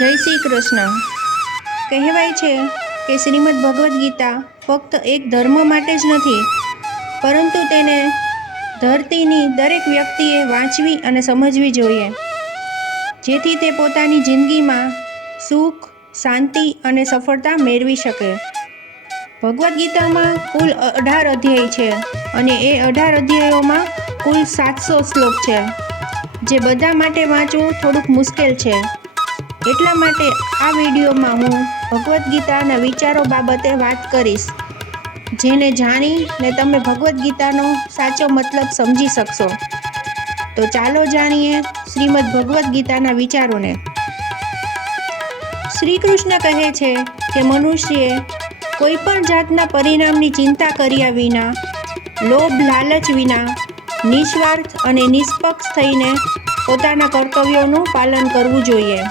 જય શ્રી કૃષ્ણ. કહેવાય છે કે શ્રીમદ ભગવદ્ ગીતા ફક્ત એક ધર્મ માટે જ નથી, પરંતુ તેને ધરતીની દરેક વ્યક્તિએ વાંચવી અને સમજવી જોઈએ. જેથી તે પોતાની જિંદગીમાં સુખ, શાંતિ અને સફળતા મેળવી શકે. ભગવદ્ ગીતામાં કુલ અઢાર અધ્યાય છે અને એ અઢાર અધ્યાયોમાં કુલ સાતસો શ્લોક છે. જે બધા માટે વાંચવું થોડુંક મુશ્કેલ છે. એટલા માટે આ વિડીયોમાં હું ભગવદ્ ગીતાના વિચારો બાબતે વાત કરીશ, જેને જાણીને તમે ભગવદ્ ગીતાનો સાચો મતલબ સમજી શકશો. તો ચાલો જાણીએ શ્રીમદ ભગવદ્ ગીતાના વિચારોને. શ્રી કૃષ્ણ કહે છે કે મનુષ્યએ કોઈ પણ જાતના પરિણામની ચિંતા કર્યા વિના, લોભ, લાલચ વિના, નિસ્વાર્થ અને નિષ્પક્ષ થઈને પોતાના કર્તવ્યોનું પાલન કરવું જોઈએ.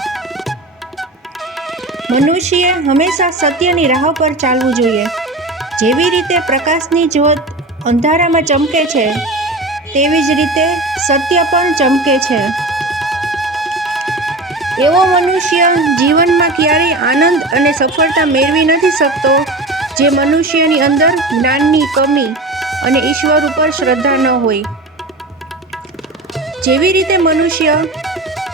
મનુષ્યએ હંમેશા સત્યની રાહ પર ચાલવું જોઈએ. જેવી રીતે પ્રકાશની જ્યોત અંધારામાં ચમકે છે, તેવી જ રીતે સત્ય પણ ચમકે છે. એવો મનુષ્ય જીવનમાં ક્યારેય આનંદ અને સફળતા મેળવી નથી શકતો, જે મનુષ્યની અંદર જ્ઞાનની કમી અને ઈશ્વર ઉપર શ્રદ્ધા ન હોય. જેવી રીતે મનુષ્ય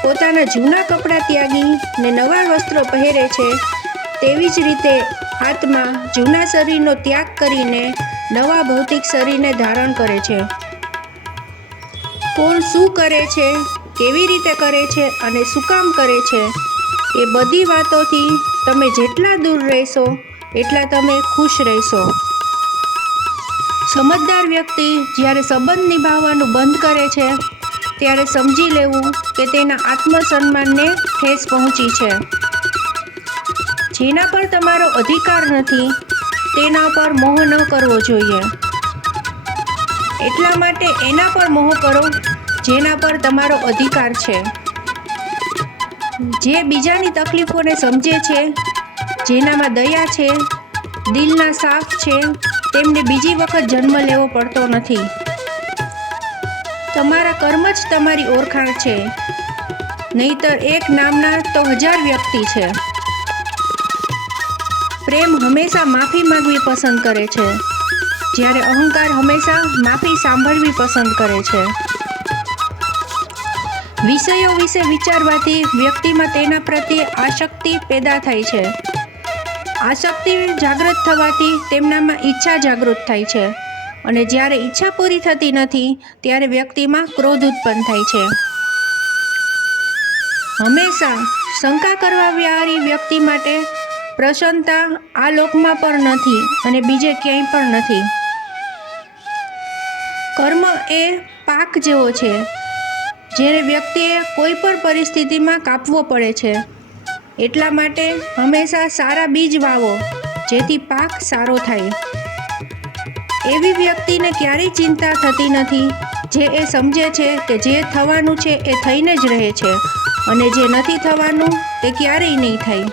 પોતાના જૂના કપડાં ત્યાગી ને નવા વસ્ત્રો પહેરે છે, તેવી જ રીતે આત્મા જૂના શરીરનો ત્યાગ કરીને નવા ભૌતિક શરીરને ધારણ કરે છે. કોણ શું કરે છે, કેવી રીતે કરે છે અને શું કામ કરે છે, એ બધી વાતોથી તમે જેટલા દૂર રહેશો, એટલા તમે ખુશ રહેશો. સમજદાર વ્યક્તિ જ્યારે સંબંધ નિભાવવાનું બંધ કરે છે, ત્યારે સમજી લેવું કે તેના આત્મસન્માનને ઠેસ પહોંચી છે. જેના પર તમારો અધિકાર નથી, તેના પર મોહ ન કરવો જોઈએ. એટલા માટે એના પર મોહ કરો, જેના પર તમારો અધિકાર છે. જે બીજાની તકલીફોને સમજે છે, જેનામાં દયા છે, દિલના સાફ છે, તેમને બીજી વખત જન્મ લેવો પડતો નથી. તમારા કર્મ જ તમારી ઓળખાણ છે. નહીતર એક નામના તો હજાર વ્યક્તિ છે. પ્રેમ હંમેશા માફી માંગવી પસંદ કરે છે. જ્યારે અહંકાર હંમેશા માફી સાંભળવી પસંદ કરે છે. વિષયો વિશે વિચારવાથી વ્યક્તિમાં તેના પ્રત્યે આસક્તિ પેદા થાય છે. આસક્તિ જાગૃત થવાથી તેમનામાં ઈચ્છા જાગૃત થાય છે. અને જ્યારે ઈચ્છા પૂરી થતી નથી, ત્યારે વ્યક્તિમાં ક્રોધ ઉત્પન્ન થાય છે. હંમેશા શંકા કરવા વાળી વ્યક્તિ માટે પ્રસન્નતા આ લોકમાં પણ નથી અને બીજે ક્યાંય પણ નથી. કર્મ એ પાક જેવો છે, જેને વ્યક્તિએ કોઈ પણ પરિસ્થિતિમાં કાપવો પડે છે. એટલા માટે હંમેશા સારા બીજ વાવો, જેથી પાક સારો થાય. એવી વ્યક્તિને ક્યારેય ચિંતા થતી નથી, જે એ સમજે છે કે જે થવાનું છે એ થઈને જ રહે છે. અને જે નથી થવાનું તે ક્યારેય નહીં થાય.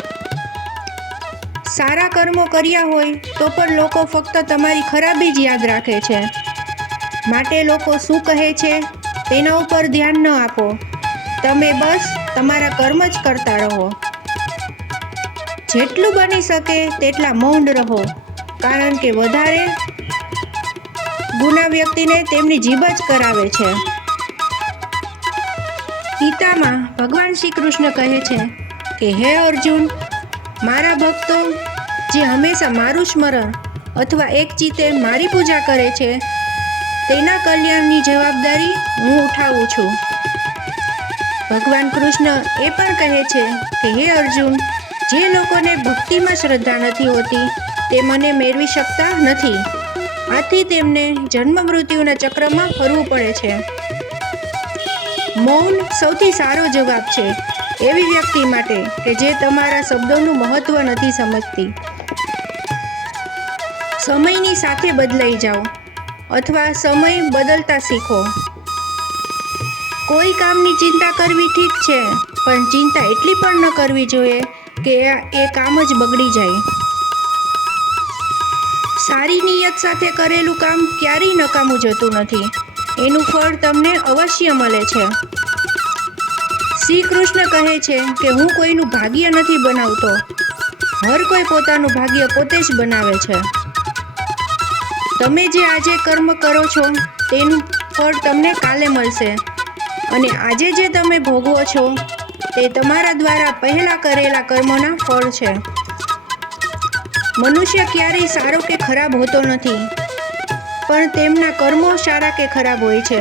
સારા કર્મો કર્યા હોય તો પણ લોકો ફક્ત તમારી ખરાબી જ યાદ રાખે છે. માટે લોકો શું કહે છે તેના ઉપર ધ્યાન ન આપો. તમે બસ તમારા કર્મ જ કરતા રહો. જેટલું બની શકે તેટલા મૌન રહો. કારણ કે વધારે ગુના વ્યક્તિને તેમની જીભ જ કરાવે છે. ગીતામાં ભગવાન શ્રી કૃષ્ણ કહે છે કે, હે અર્જુન, મારા ભક્તો, જે હંમેશા મારું સ્મરણ અથવા એક ચિત્તે મારી પૂજા કરે છે, તેના કલ્યાણની જવાબદારી હું ઉઠાવું છું. ભગવાન કૃષ્ણ એ પણ કહે છે કે, હે અર્જુન, જે લોકોને ભક્તિમાં શ્રદ્ધા નથી હોતી, તે મને મેળવી શકતા નથી. આથી તેમને જન્મ મૃત્યુના ચક્રમાં ફરવું પડે છે. મૌન સૌથી સારો જવાબ છે એવી વ્યક્તિ માટે કે જે તમારા શબ્દોનું મહત્વ નથી સમજતી. સમયની સાથે બદલાઈ જાઓ અથવા સમય બદલતા શીખો. કોઈ કામની ચિંતા કરવી ઠીક છે, પણ ચિંતા એટલી પણ ન કરવી જોઈએ કે એ કામ જ બગડી જાય. સારી નિયત સાથે કરેલું કામ ક્યારેય નકામું જતું નથી. એનું ફળ તમને અવશ્ય મળે છે. શ્રી કૃષ્ણ કહે છે કે હું કોઈનું ભાગ્ય નથી બનાવતો. હર કોઈ પોતાનું ભાગ્ય પોતે જ બનાવે છે. તમે જે આજે કર્મ કરો છો, તેનું ફળ તમને કાલે મળશે. અને આજે જે તમે ભોગવો છો, તે તમારા દ્વારા પહેલાં કરેલા કર્મોના ફળ છે. મનુષ્ય ક્યારેય સારો કે ખરાબ હોતો નથી. પણ તેમના કર્મો સારા કે ખરાબ હોય છે.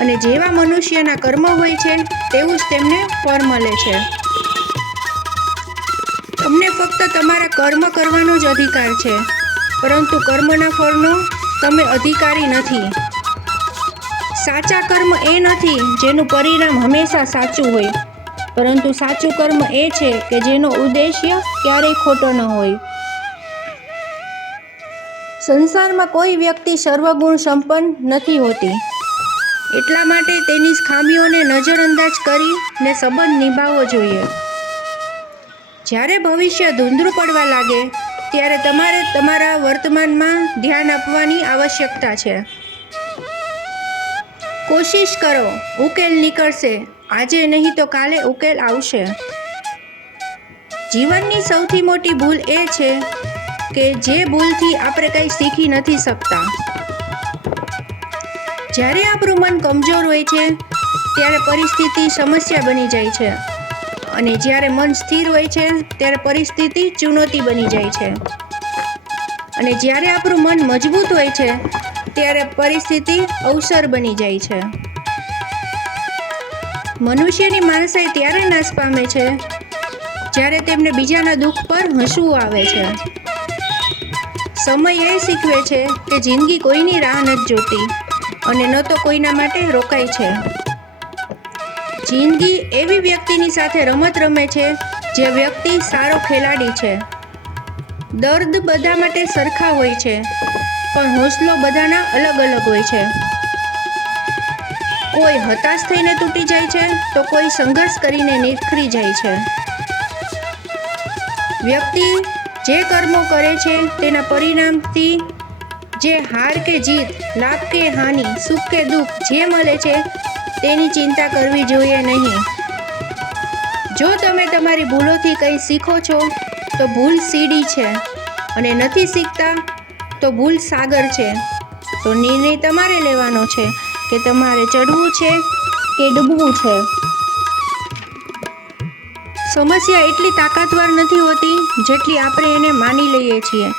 અને જેવા મનુષ્યના કર્મ હોય છે, તેવું જ તેમને ફળ મળે છે. તમને ફક્ત તમારા કર્મ કરવાનો જ અધિકાર છે, પરંતુ કર્મના ફળનો તમે અધિકારી નથી. સાચા કર્મ એ નથી જેનું પરિણામ હંમેશા સાચું હોય, પરંતુ સાચું કર્મ એ છે કે જેનો ઉદ્દેશ્ય ક્યારેય ખોટો ન હોય. સંસારમાં કોઈ વ્યક્તિ સર્વગુણ સંપન્ન નથી હોતી. એટલા માટે તેની ખામીઓને નજરઅંદાજ કરીને સંબંધ નિભાવવો જોઈએ. જ્યારે ભવિષ્ય ધૂંધળું પડવા લાગે, ત્યારે તમારે તમારા વર્તમાનમાં ધ્યાન આપવાની આવશ્યકતા છે. કોશિશ કરો, ઉકેલ નીકળશે. આજે નહીં તો કાલે ઉકેલ આવશે. જીવનની સૌથી મોટી ભૂલ એ છે કે જે ભૂલથી આપણે કંઈ શીખી નથી શકતા. જ્યારે આપણું મન કમજોર હોય છે, ત્યારે પરિસ્થિતિ સમસ્યા બની જાય છે. અને જ્યારે મન સ્થિર હોય છે, ત્યારે પરિસ્થિતિ ચુનૌતી બની જાય છે. અને જ્યારે આપણું મન મજબૂત હોય છે, ત્યારે પરિસ્થિતિ અવસર બની જાય છે. મનુષ્યની માણસાઈ ત્યારે નાશ પામે છે, જ્યારે તેમને બીજાના દુઃખ પર હસવું આવે છે. સમય એ શીખવે છે કે જિંદગી કોઈની રાહ નથી જોતી અને ન તો કોઈના માટે રોકાય છે. જિંદગી એવી વ્યક્તિની સાથે રમત રમે છે જે વ્યક્તિ સારો ખેલાડી છે. દર્દ બધા માટે સરખા હોય છે, પણ હોંસલો બધાના અલગ અલગ હોય છે. કોઈ હતાશ થઈને તૂટી જાય છે તો કોઈ સંઘર્ષ કરીને નિખરી જાય છે. વ્યક્તિ જે કર્મો કરે છે તેના પરિણામથી જે હાર કે જીત, લાભ કે હાનિ, સુખ કે દુઃખ જે મળે છે તેની ચિંતા કરવી જોઈએ નહીં. જો તમે તમારી ભૂલોથી કંઈ શીખો છો, તો ભૂલ સીડી છે અને નથી શીખતા, તો ભૂલ સાગર છે. તો નિર્ણય તમારે લેવાનો છે કે તમારે ચડવું છે કે ડૂબવું છે. સમસ્યા એટલી તાકાતવાર નથી હોતી જેટલી આપણે એને માની લઈએ છીએ.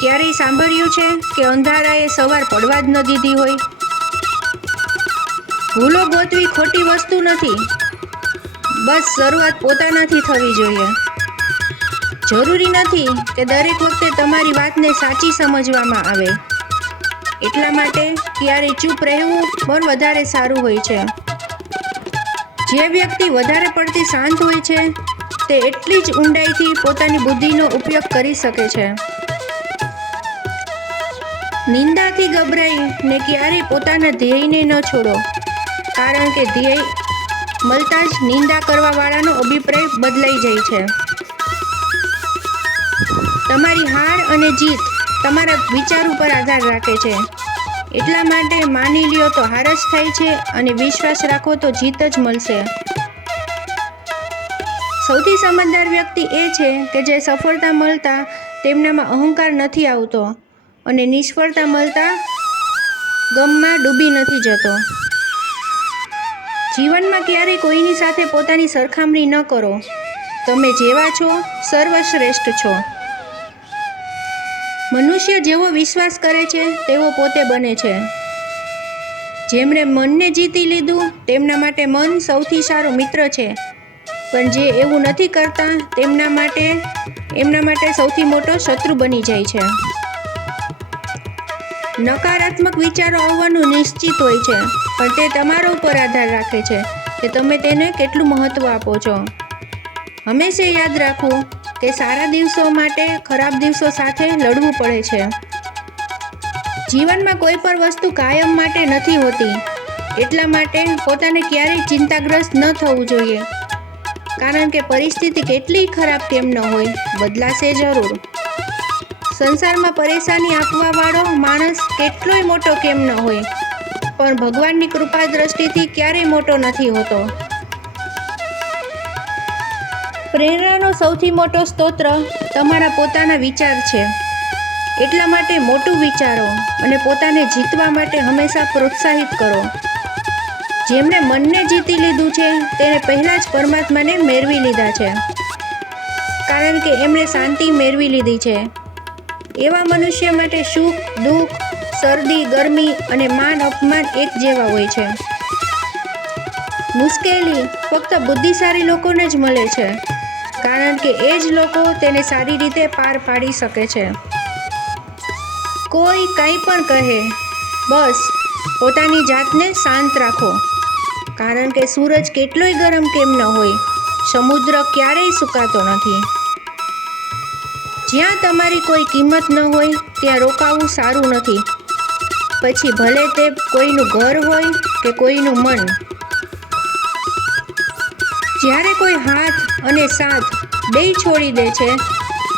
ક્યારેય સાંભળ્યું છે કે અંધારાએ સવાર પડવા જ ન દીધી હોય? ભૂલો ગોતવી ખોટી વસ્તુ નથી. બસ શરૂઆત પોતાનાથી થવી જોઈએ. જરૂરી નથી કે દરેક વખતે તમારી વાતને સાચી સમજવામાં આવે. એટલા માટે ક્યારેય ચૂપ રહેવું પણ વધારે સારું હોય છે. જે વ્યક્તિ વધારે પડતી શાંત હોય છે, તે એટલી જ ઊંડાઈથી પોતાની બુદ્ધિનો ઉપયોગ કરી શકે છે. નિંદાથી ગભરાઈ ને ક્યારેય પોતાના ધ્યેયને ન છોડો, કારણ કે ધ્યેય મળતા જ નિંદા કરવાવાળાનો અભિપ્રાય બદલાઈ જાય છે. તમારી હાર અને જીત તમારા વિચાર ઉપર આધાર રાખે છે. એટલા માટે માની લ્યો તો હાર જ થાય છે અને વિશ્વાસ રાખો તો જીત જ મળશે. સૌથી સમજદાર વ્યક્તિ એ છે કે જે સફળતા મળતા તેમનામાં અહંકાર નથી આવતો અને નિષ્ફળતા મળતા ગમમાં ડૂબી નથી જતો. જીવનમાં ક્યારેય કોઈની સાથે પોતાની સરખામણી ન કરો. તમે જેવા છો, સર્વશ્રેષ્ઠ છો. મનુષ્ય જેવો વિશ્વાસ કરે છે, તેવો પોતે બને છે. જેમણે મનને જીતી લીધું, તેમના માટે મન સૌથી સારો મિત્ર છે. પણ જે એવું નથી કરતા, તેમના માટે, એમના માટે સૌથી મોટો શત્રુ બની જાય છે. નકારાત્મક વિચારો આવવાનું નિશ્ચિત હોય છે, પણ તે તમારા ઉપર આધાર રાખે છે કે તમે તેને કેટલું મહત્ત્વ આપો છો. હંમેશા યાદ રાખવું કે સારા દિવસો માટે ખરાબ દિવસો સાથે લડવું પડે છે. જીવનમાં કોઈ પણ વસ્તુ કાયમ માટે નથી હોતી. એટલા માટે પોતાને ક્યારેય ચિંતાગ્રસ્ત ન થવું જોઈએ. કારણ કે પરિસ્થિતિ કેટલી ખરાબ કેમ ન હોય, બદલાશે જરૂર. સંસારમાં પરેશાની આપવાવાળો માણસ કેટલોય મોટો કેમ ન હોય. પણ ભગવાનની કૃપા દ્રષ્ટિથી ક્યારેય મોટો નથી હોતો. પ્રેરણાનો સૌથી મોટો સ્તોત્ર તમારા પોતાના વિચાર છે. એટલા માટે મોટું વિચારો અને પોતાને જીતવા માટે હંમેશા પ્રોત્સાહિત કરો. જેમણે મનને જીતી લીધું છે, તેને પહેલાં જ પરમાત્માને મેળવી લીધા છે. કારણ કે એમણે શાંતિ મેળવી લીધી છે. એવા મનુષ્ય માટે સુખ, દુઃખ, શરદી, ગરમી અને માન અપમાન એક જેવા હોય છે. મુશ્કેલી ફક્ત બુદ્ધિશાળી લોકોને જ મળે છે. કારણ કે એ જ લોકો તેને સારી રીતે પાર પાડી શકે છે. કોઈ કંઈ પણ કહે, બસ પોતાની જાતને શાંત રાખો. કારણ કે સૂરજ કેટલોય ગરમ કેમ ન હોય, સમુદ્ર ક્યારેય સુકાતો નથી. જ્યાં તમારી કોઈ કિંમત ન હોય, ત્યાં રોકાવું સારું નથી. પછી ભલે તે કોઈનું ઘર હોય કે કોઈનું મન જ્યારે કોઈ હાથ અને સાથ બે છોડી દે છે,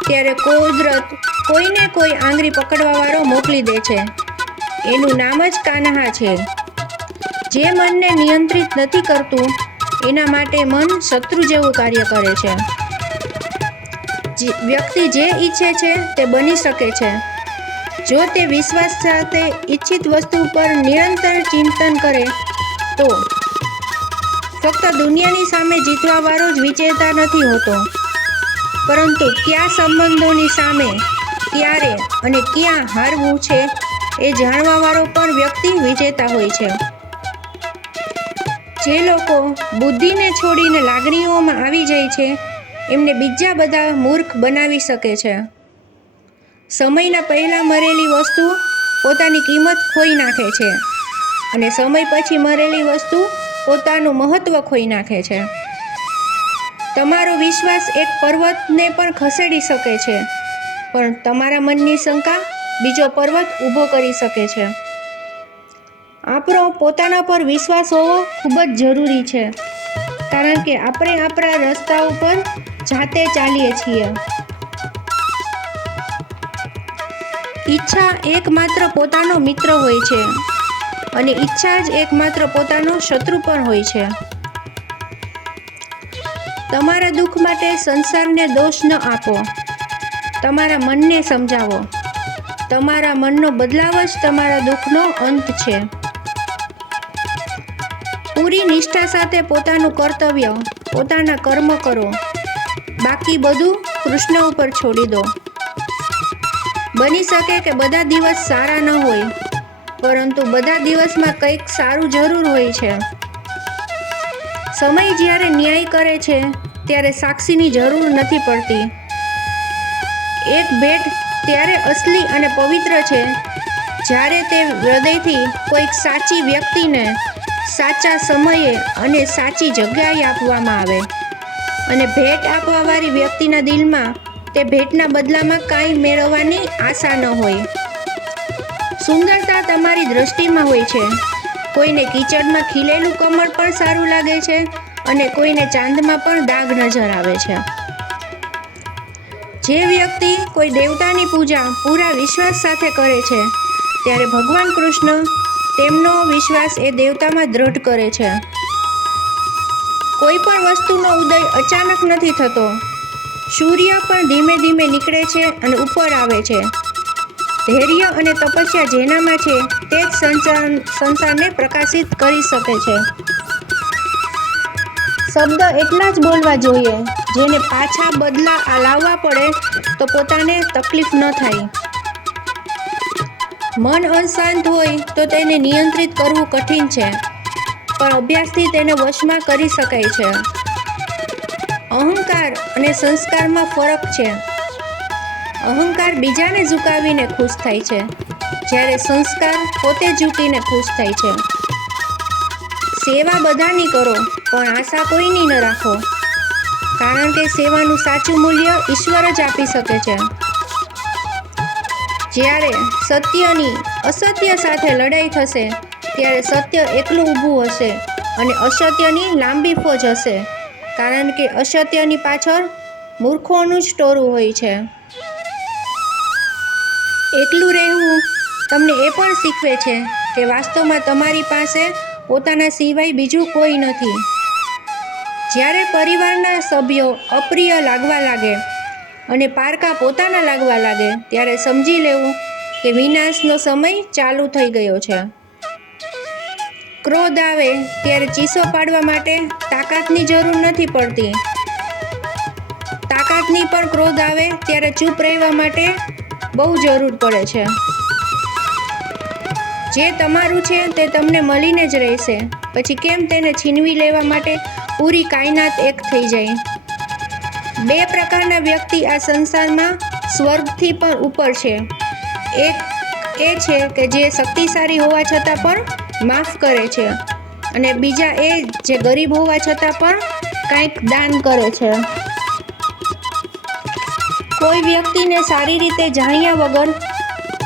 ત્યારે કુદરત કોઈને કોઈ આંગળી પકડવાવાળો મોકલી દે છે. એનું નામ જ કાન્હા છે. જે મનને નિયંત્રિત નથી કરતું, એના માટે મન શત્રુ જેવું કાર્ય કરે છે. વ્યક્તિ જે ઈચ્છે છે, તે બની શકે છે. જો તે વિશ્વાસ સાથે ઈચ્છિત વસ્તુ પર નિરંતર ચિંતન કરે, તો ફક્ત દુનિયાની સામે જીતવાવાળો જ વિજેતા નથી હોતો. પરંતુ કયા સંબંધોની સામે, ક્યારે અને ક્યાં હારવું છે એ જાણવાવાળો પણ વ્યક્તિ વિજેતા હોય છે. જે લોકો બુદ્ધિને છોડીને લાગણીઓમાં આવી જાય છે, એમને બીજા બધા મૂર્ખ બનાવી શકે છે. સમયના પહેલાં મરેલી વસ્તુ પોતાની કિંમત ખોઈ નાખે છે અને સમય પછી મરેલી વસ્તુ પોતાનું મહત્ત્વ ખોઈ નાખે છે. તમારો વિશ્વાસ એક પર્વતને પણ ખસેડી શકે છે. પણ તમારા મનની શંકા બીજો પર્વત ઊભો કરી શકે છે. આપણો પોતાના પર વિશ્વાસ હોવો ખૂબ જ જરૂરી છે. કારણ કે આપણે આપણા રસ્તા ઉપર જાતે ચાલીએ છીએ. ઈચ્છા એકમાત્ર પોતાનો મિત્ર હોય છે. અને ઈચ્છા જ એકમાત્ર પોતાનો શત્રુ પણ હોય છે. તમારા દુઃખ માટે સંસારને દોષ ન આપો. તમારા મનને સમજાવો. તમારા મનનો બદલાવ જ તમારા દુઃખનો અંત છે. પૂરી નિષ્ઠા સાથે પોતાનું કર્તવ્ય, પોતાના કર્મ કરો. બાકી બધું કૃષ્ણ ઉપર છોડી દો. બની શકે કે બધા દિવસ સારા ન હોય. પરંતુ બધા દિવસમાં કંઈક સારું જરૂર હોય છે. સમય જ્યારે ન્યાય કરે છે, ત્યારે સાક્ષીની જરૂર નથી પડતી. એક ભેટ ત્યારે અસલી અને પવિત્ર છે, જ્યારે તે હૃદયથી કોઈક સાચી વ્યક્તિને સાચા સમયે અને સાચી જગ્યાએ આપવામાં આવે. અને ભેટ આપવાવાળી વ્યક્તિના દિલમાં તે ભેટના બદલામાં કાંઈ મેળવવાની આશા ન હોય. સુંદરતા તમારી દ્રષ્ટિમાં હોય છે. કોઈને કિચડમાં ખીલેલું કમળ પણ સારું લાગે છે અને કોઈને ચાંદમાં પણ દાગ નજર આવે છે. જે વ્યક્તિ કોઈ દેવતાની પૂજા પૂરા વિશ્વાસ સાથે કરે છે, ત્યારે ભગવાન કૃષ્ણ તેમનો વિશ્વાસ એ દેવતામાં દ્રઢ કરે છે. કોઈ પણ વસ્તુનો ઉદય અચાનક નથી થતો. સૂર્ય પણ ધીમે ધીમે નીકળે છે અને ઉપર આવે છે. ધૈર્ય અને તપસ્યા જેનામાં છે તે જ સંસાર સંસારને પ્રકાશિત કરી શકે છે. શબ્દ એટલા જ બોલવા જોઈએ, જેને પાછા બદલા લાવવા પડે તો પોતાને તકલીફ ન થાય. મન અશાંત હોય તો તેને નિયંત્રિત કરવું કઠિન છે, પણ અભ્યાસથી તેને વશમાં કરી શકાય છે. અહંકાર અને સંસ્કારમાં ફરક છે. અહંકાર બીજાને ઝુકાવીને ખુશ થાય છે. જ્યારે સંસ્કાર પોતે ઝૂકીને ખુશ થાય છે. સેવા બધાની કરો, પણ આશા કોઈની ન રાખો. કારણ કે સેવાનું સાચું મૂલ્ય ઈશ્વર જ આપી શકે છે. જ્યારે સત્યની અસત્ય સાથે લડાઈ થશે, ત્યારે સત્ય એકલું ઊભું હશે અને અસત્યની લાંબી ફોજ હશે. કારણ કે અસત્યની પાછળ મૂર્ખોનું જ ટોરું હોય છે. એકલું રહેવું તમને એ પણ શીખવે છે કે વાસ્તવમાં તમારી પાસે પોતાના સિવાય બીજું કોઈ નથી. જ્યારે પરિવારના સભ્યો અપ્રિય લાગવા લાગે અને પારકા પોતાના લાગવા લાગે, ત્યારે સમજી લેવું કે વિનાશનો સમય ચાલુ થઈ ગયો છે. ક્રોધ આવે ત્યારે ચીસો પાડવા માટે તાકાતની જરૂર નથી પડતી. તાકાતની પણ ક્રોધ આવે ત્યારે ચૂપ રહેવા માટે બહુ જરૂર પડે છે. જે તમારું છે તે તમને મળીને જ રહેશે. પછી કેમ તેને છીનવી લેવા માટે પૂરી કાયનાત એક થઈ જાય. બે પ્રકારના વ્યક્તિ આ સંસારમાં સ્વર્ગથી પણ ઉપર છે. એક એ છે કે જે શક્તિશાળી હોવા છતાં પણ માફ કરે છે અને બીજા એ જે ગરીબ હોવા છતાં પણ કંઈક દાન કરે છે. કોઈ વ્યક્તિને સારી રીતે જાણ્યા વગર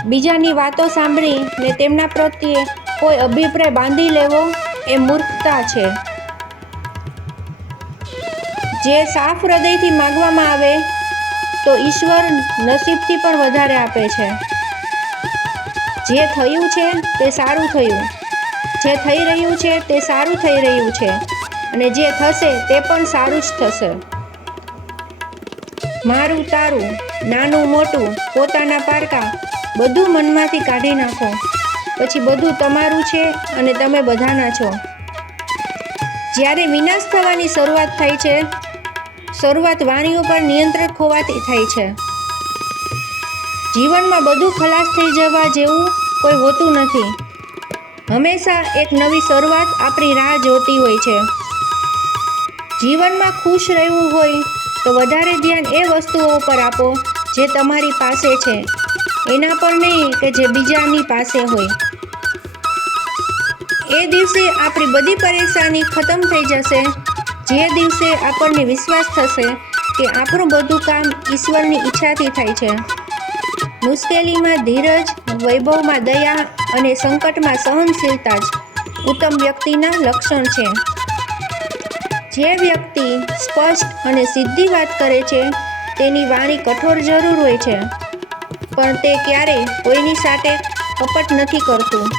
બીજાની વાતો સાંભળી ને તેમના પ્રત્યે કોઈ અભિપ્રાય બાંધી લેવો એ મૂર્ખતા છે. જે સાફ હૃદયથી માગવામાં આવે તો ઈશ્વર નસીબથી પણ વધારે આપે છે. જે થયું છે તે સારું થયું. જે થઈ રહ્યું છે તે સારું થઈ રહ્યું છે. અને જે થશે તે પણ સારું જ થશે. મારું તારું, નાનું મોટું, પોતાના પારકા, બધું મનમાંથી કાઢી નાખો. પછી બધું તમારું છે અને તમે બધાના છો. જ્યારે વિનાશ થવાની શરૂઆત થાય છે, શરૂઆત વાણી ઉપર નિયંત્રક હોવાથી થાય છે. જીવનમાં બધું ખલાસ થઈ જવા જેવું કોઈ હોતું નથી. હંમેશા એક નવી શરૂઆત આપણી રાહ જોતી હોય છે. જીવનમાં ખુશ રહેવું હોય તો વધારે ધ્યાન એ વસ્તુઓ પર આપો જે તમારી પાસે છે. એના પર નહીં કે જે બીજાની પાસે હોય. એ દિવસે આપણી બધી પરેશાની ખતમ થઈ જશે. જે દિવસે આપણને વિશ્વાસ થશે કે આપણું બધું કામ ઈશ્વરની ઈચ્છાથી થાય છે. મુશ્કેલીમાં ધીરજ, વૈભવમાં દયા અને સંકટમાં સહનશીલતા જ ઉત્તમ વ્યક્તિના લક્ષણ છે. જે વ્યક્તિ સ્પષ્ટ અને સીધી વાત કરે છે, તેની વાણી કઠોર જરૂર હોય છે. પણ તે ક્યારેય કોઈની સાથે કપટ નથી કરતું.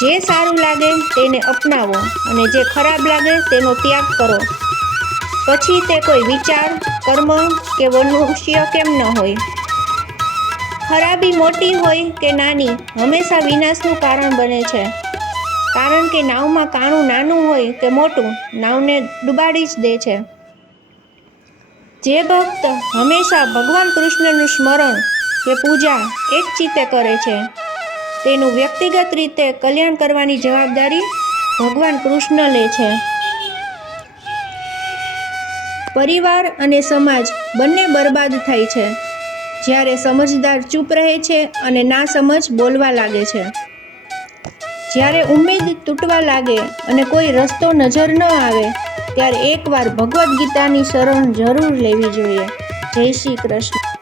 જે સારું લાગે તેને અપનાવો અને જે ખરાબ લાગે તેનો ત્યાગ કરો. પછી તે કોઈ વિચાર, કર્મ કે મનુષ્ય કેમ ન હોય? ખરાબી મોટી હોય કે નાની હંમેશા વિનાશનું કારણ બને છે. કારણ કે નાવમાં કાણું નાનું હોય કે મોટું, નાવને ડૂબાડી જ દે છે. જે ભક્ત હંમેશા ભગવાન કૃષ્ણનું સ્મરણ કે પૂજા એક ચિત્તે કરે છે, તેનું વ્યક્તિગત રીતે કલ્યાણ કરવાની જવાબદારી ભગવાન કૃષ્ણ લે છે. પરિવાર અને સમાજ બંને બરબાદ થાય છે, જ્યારે સમજદાર ચૂપ રહે છે અને ના સમજ બોલવા લાગે છે. જ્યારે ઉમ્મીદ તૂટવા લાગે અને કોઈ રસ્તો નજર ન આવે, ત્યારે એકવાર ભગવદ્ ગીતાની શરણ જરૂર લેવી જોઈએ. જય શ્રી કૃષ્ણ.